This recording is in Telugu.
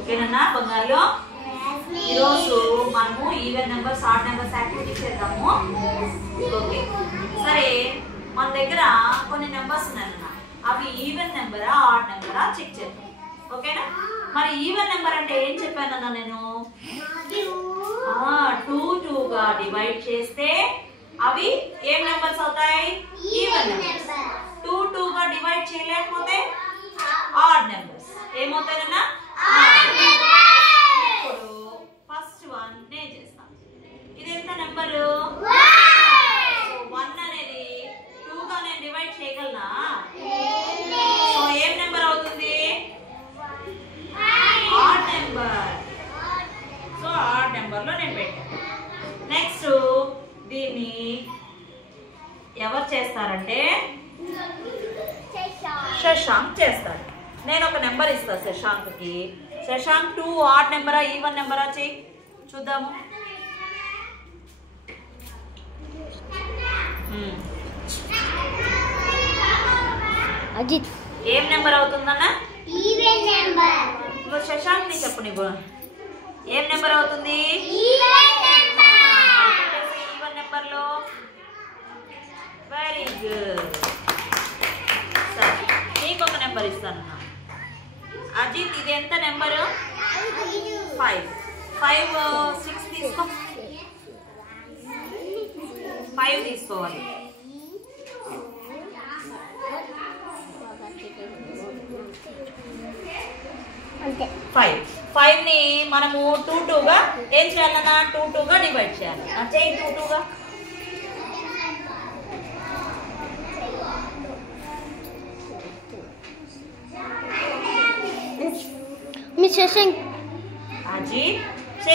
ఓకేనా బంగారు? ఈరోజు మనము even numbers odd numbers activity చేద్దాము. ఓకే సరే, మన దగ్గర కొన్ని నెంబర్స్ ఉన్నాయన్న, అవి ఈవెన్ నెంబరా ఆడ్ నెంబరా చెక్ చేద్దాం. ఓకేనా? మరి ఈవెన్ నెంబర్ అంటే ఏం చెప్పానన్నా నేను? 2 2గా డివైడ్ చేస్తే అవి ఏం నెంబర్స్ అవుతాయి? Even numbers. 2 2గా డివైడ్ చేయలేకపోతే ఆడ్ నెంబర్స్ ఏమవుతాయన్నా? ఇప్పుడు ఫస్ట్ వన్ నేను చేస్తాను. ఇది ఎంత నెంబరు? 1 అనేది 2గా నేను డివైడ్ చేయగలనా? సో ఏం నెంబర్ అవుతుంది? Odd number. So odd number లో నేను పెట్టాను. నెక్స్ట్ దీన్ని ఎవరు చేస్తారంటే శశాంక్ చేస్తాడు. నేను ఒక నెంబర్ ఇస్తాను శశాంక్కి. శశాంక్ 2 ఆడ్ నెంబరా ఈవెన్ నెంబరా చెయ్యి చూద్దాము. అజిత్ ఏం నెంబర్ అవుతుందన్న? Even number. ఇప్పుడు శశాంక్ ని చెప్పు, నీకు ఏం నెంబర్ అవుతుంది? Even number. ఈవెన్ నెంబర్ లో. Very good. సరే నీకు ఒక నెంబర్ ఇస్తాను అజిత్. ఇది ఎంత నెంబరు? 5. 5 6 తీసుకో. 5 తీసుకోవాలి. 5 ని మనము 2 2గా ఏం చేయాలన్నా? 2 2గా డివైడ్ చేయాలి. చేయి 2 2గా. మీ శశాంక్ అజిత్